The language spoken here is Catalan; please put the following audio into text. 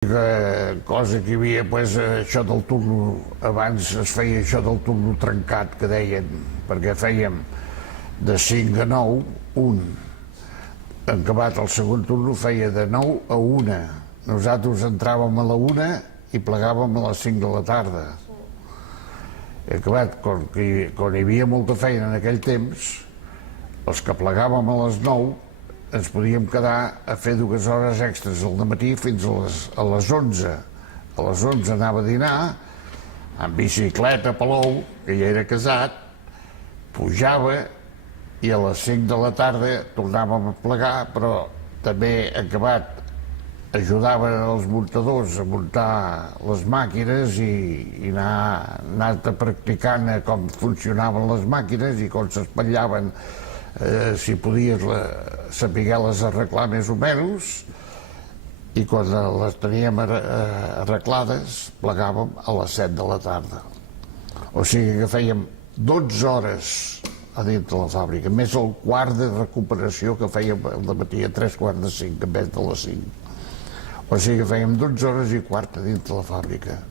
Cosa que hi havia, això del turno, abans es feia això del turno trencat, que deien, perquè fèiem de 5 a 9, un. En acabat el segon turno feia de 9 a 1. Nosaltres entràvem a la 1 i plegàvem a les 5 de la tarda. I acabat, quan hi havia molta feina en aquell temps, els que plegàvem a les 9 ens podíem quedar a fer 2 hores extres al dematí fins a les 11. A les 11 anava a dinar, amb bicicleta a Palou, que ja era casat, pujava i a les 5 de la tarda tornàvem a plegar, però també acabat ajudaven els muntadors a muntar les màquines i anar practicant com funcionaven les màquines i com s'espatllaven, si podies saber-les arreglar més o menys, i quan les teníem arreglades plegàvem a les 7 de la tarda. O sigui que fèiem 12 hores a dins de la fàbrica, més el quart de recuperació que fèiem al dematí a 3:45 en vez de les 5. O sigui que fèiem 12 hores i quart a dins de la fàbrica.